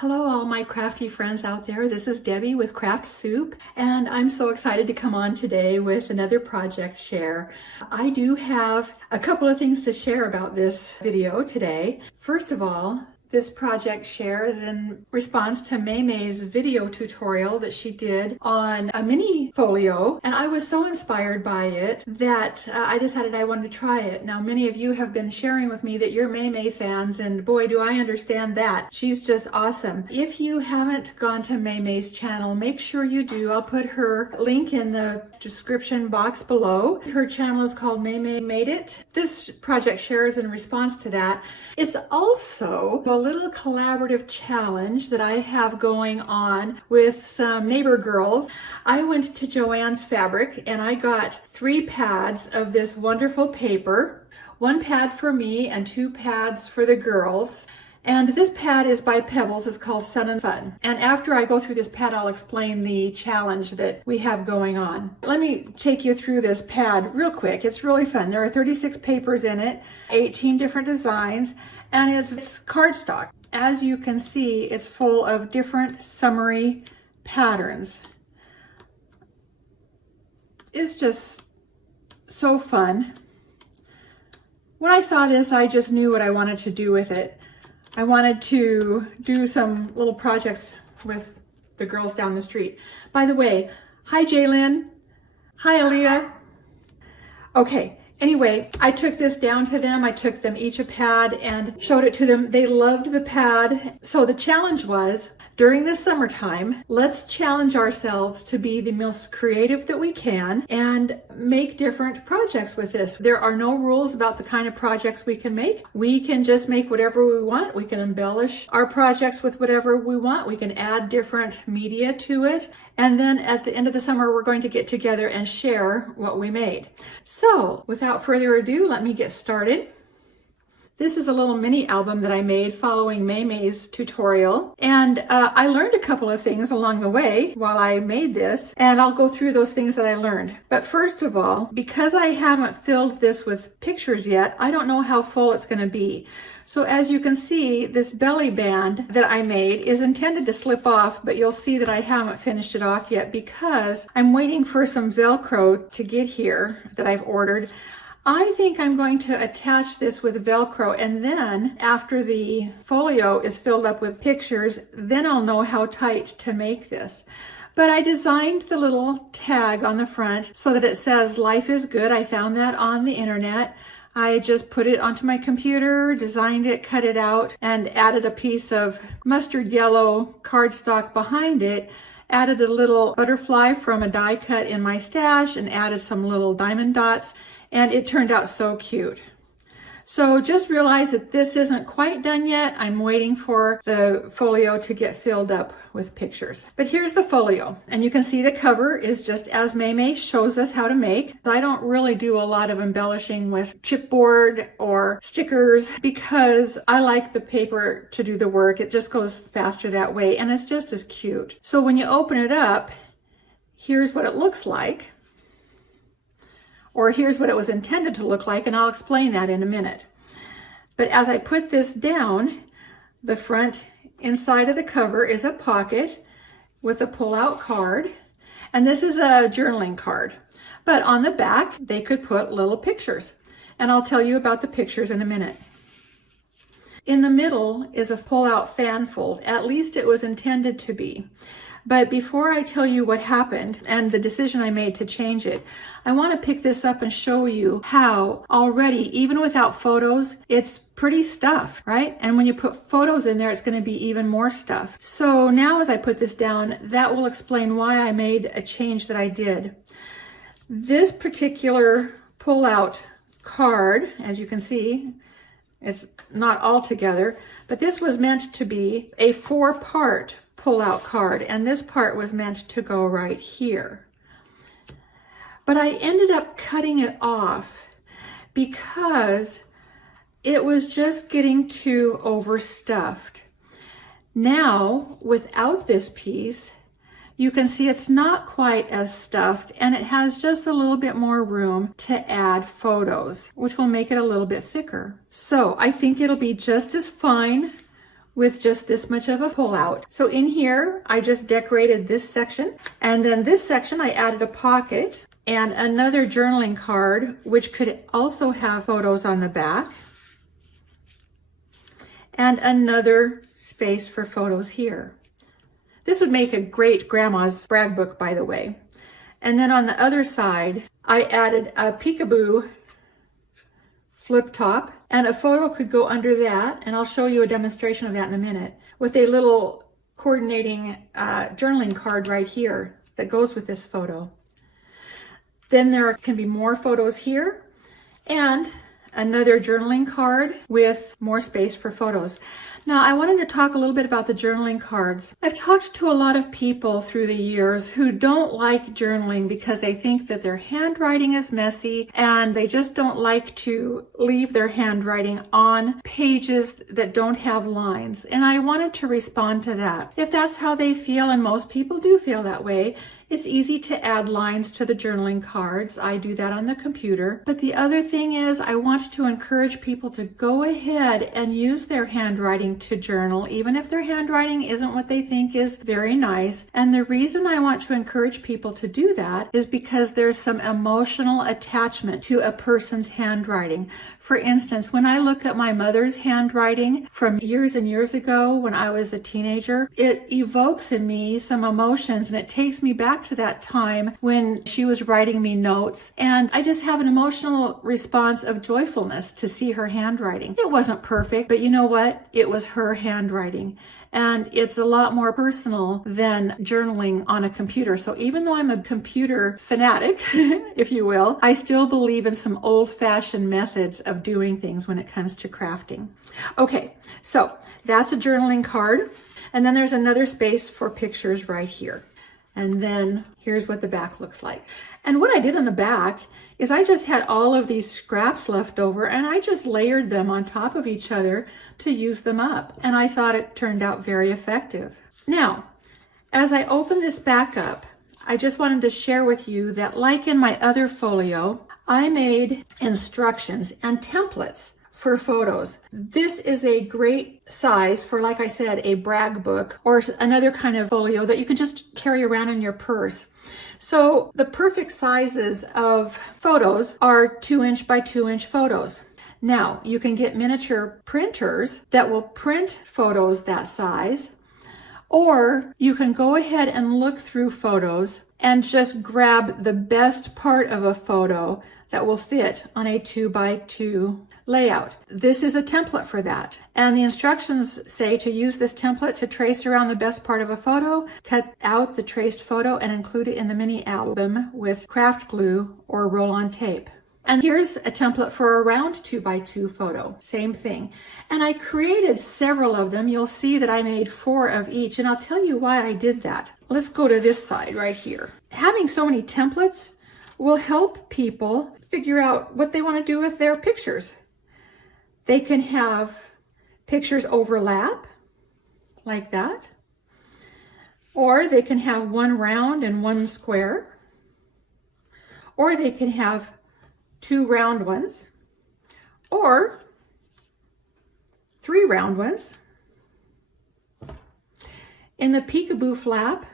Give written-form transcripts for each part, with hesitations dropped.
Hello all my crafty friends out there. This is Debbie with Craft Soup, and I'm so excited to come on today with another project share. I do have a couple of things to share about this video today. First of all, this project share is in response to MayMay's video tutorial that she did on a mini folio, and I was so inspired by it that I decided I wanted to try it. Now, many of you have been sharing with me that you're MayMay fans, and boy, do I understand that. She's just awesome. If you haven't gone to MayMay's channel, make sure you do. I'll put her link in the description box below. Her channel is called MayMay Made It. This project share is in response to that. It's also a little collaborative challenge that I have going on with some neighbor girls. I went to Joann's Fabric and I got 3 pads of this wonderful paper, 1 pad for me and 2 pads for the girls. And this pad is by Pebbles. It's called Sun and Fun. And after I go through this pad, I'll explain the challenge that we have going on. Let me take you through this pad real quick. It's really fun. There are 36 papers in it, 18 different designs, and it's cardstock. As you can see, it's full of different summery patterns. It's just so fun. When I saw this, I just knew what I wanted to do with it. I wanted to do some little projects with the girls down the street. By the way, hi Jaylyn, hi Aaliyah. Okay, anyway, I took this down to them. I took them each a pad and showed it to them. They loved the pad. So the challenge was, during the summertime, let's challenge ourselves to be the most creative that we can and make different projects with this. There are no rules about the kind of projects we can make. We can just make whatever we want. We can embellish our projects with whatever we want. We can add different media to it. And then at the end of the summer, we're going to get together and share what we made. So without further ado, let me get started. This is a little mini album that I made following MayMay's tutorial. And I learned a couple of things along the way while I made this, and I'll go through those things that I learned. But first of all, because I haven't filled this with pictures yet, I don't know how full it's going to be. So as you can see, this belly band that I made is intended to slip off, but you'll see that I haven't finished it off yet because I'm waiting for some Velcro to get here that I've ordered. I think I'm going to attach this with Velcro, and then after the folio is filled up with pictures, then I'll know how tight to make this. But I designed the little tag on the front so that it says "Life is Good." I found that on the internet. I just put it onto my computer, designed it, cut it out, and added a piece of mustard yellow cardstock behind it. Added a little butterfly from a die cut in my stash and added some little diamond dots. And it turned out so cute. So just realize that this isn't quite done yet. I'm waiting for the folio to get filled up with pictures. But here's the folio, and you can see the cover is just as MayMay shows us how to make. I don't really do a lot of embellishing with chipboard or stickers because I like the paper to do the work. It just goes faster that way, and it's just as cute. So when you open it up, here's what it looks like. Or here's what it was intended to look like, and I'll explain that in a minute. But as I put this down, the front inside of the cover is a pocket with a pull-out card, and this is a journaling card. But on the back, they could put little pictures, and I'll tell you about the pictures in a minute. In the middle is a pull-out fan fold. At least it was intended to be. But before I tell you what happened and the decision I made to change it, I want to pick this up and show you how already, even without photos, it's pretty stuffed, right? And when you put photos in there, it's going to be even more stuff. So now as I put this down, that will explain why I made a change that I did. This particular pull-out card, as you can see, it's not all together, but this was meant to be a 4-part pull-out card, and this part was meant to go right here. But I ended up cutting it off because it was just getting too overstuffed. Now, without this piece, you can see it's not quite as stuffed, and it has just a little bit more room to add photos, which will make it a little bit thicker. So I think it'll be just as fine with just this much of a pullout. So in here, I just decorated this section, and then this section I added a pocket and another journaling card, which could also have photos on the back, and another space for photos here. This would make a great grandma's brag book, by the way. And then on the other side, I added a peekaboo flip top, and a photo could go under that, and I'll show you a demonstration of that in a minute, with a little coordinating journaling card right here that goes with this photo. Then there can be more photos here, and another journaling card with more space for photos. Now, I wanted to talk a little bit about the journaling cards. I've talked to a lot of people through the years who don't like journaling because they think that their handwriting is messy and they just don't like to leave their handwriting on pages that don't have lines. And I wanted to respond to that. If that's how they feel, and most people do feel that way, it's easy to add lines to the journaling cards. I do that on the computer. But the other thing is, I want to encourage people to go ahead and use their handwriting to journal, even if their handwriting isn't what they think is very nice. And the reason I want to encourage people to do that is because there's some emotional attachment to a person's handwriting. For instance, when I look at my mother's handwriting from years and years ago when I was a teenager, it evokes in me some emotions, and it takes me back to that time when she was writing me notes, and I just have an emotional response of joyfulness to see her handwriting. It wasn't perfect, but you know what? It was her handwriting. And it's a lot more personal than journaling on a computer. So even though I'm a computer fanatic, if you will, I still believe in some old-fashioned methods of doing things when it comes to crafting. Okay, so that's a journaling card. And then there's another space for pictures right here. And then here's what the back looks like. And what I did on the back is I just had all of these scraps left over, and I just layered them on top of each other to use them up. And I thought it turned out very effective. Now, as I open this back up, I just wanted to share with you that, like in my other folio, I made instructions and templates for photos. This is a great size for, like I said, a brag book or another kind of folio that you can just carry around in your purse. So the perfect sizes of photos are 2-inch by 2-inch photos. Now, you can get miniature printers that will print photos that size, or you can go ahead and look through photos and just grab the best part of a photo that will fit on a 2x2 layout. This is a template for that. And the instructions say to use this template to trace around the best part of a photo, cut out the traced photo, and include it in the mini album with craft glue or roll-on tape. And here's a template for a round 2x2 photo. Same thing. And I created several of them. You'll see that I made 4 of each, and I'll tell you why I did that. Let's go to this side right here. Having so many templates will help people figure out what they want to do with their pictures. They can have pictures overlap like that, or they can have one round and one square, or they can have 2 round ones, or 3 round ones. In the peekaboo flap,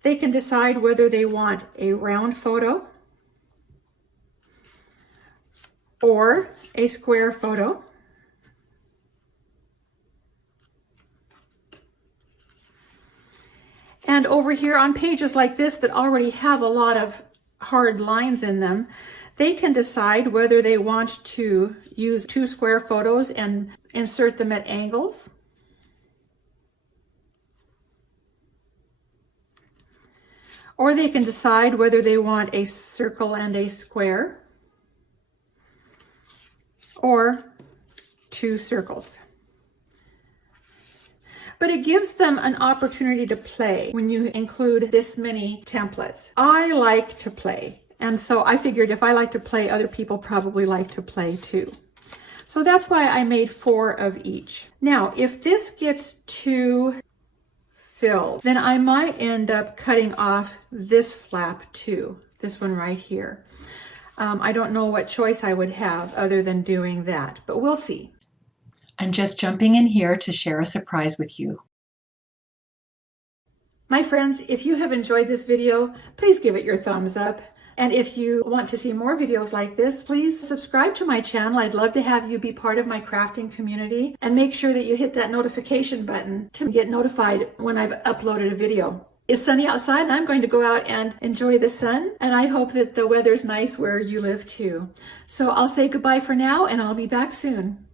they can decide whether they want a round photo or a square photo. And over here on pages like this that already have a lot of hard lines in them, they can decide whether they want to use 2 square photos and insert them at angles, or they can decide whether they want a circle and a square, or 2 circles. But it gives them an opportunity to play when you include this many templates. I like to play, and so I figured if I like to play, other people probably like to play too. So that's why I made 4 of each. Now, if this gets too filled, then I might end up cutting off this flap too, this one right here. I don't know what choice I would have other than doing that, but we'll see. I'm just jumping in here to share a surprise with you. My friends, if you have enjoyed this video, please give it your thumbs up. And if you want to see more videos like this, please subscribe to my channel. I'd love to have you be part of my crafting community, and make sure that you hit that notification button to get notified when I've uploaded a video. It's sunny outside and I'm going to go out and enjoy the sun, and I hope that the weather's nice where you live too. So I'll say goodbye for now and I'll be back soon.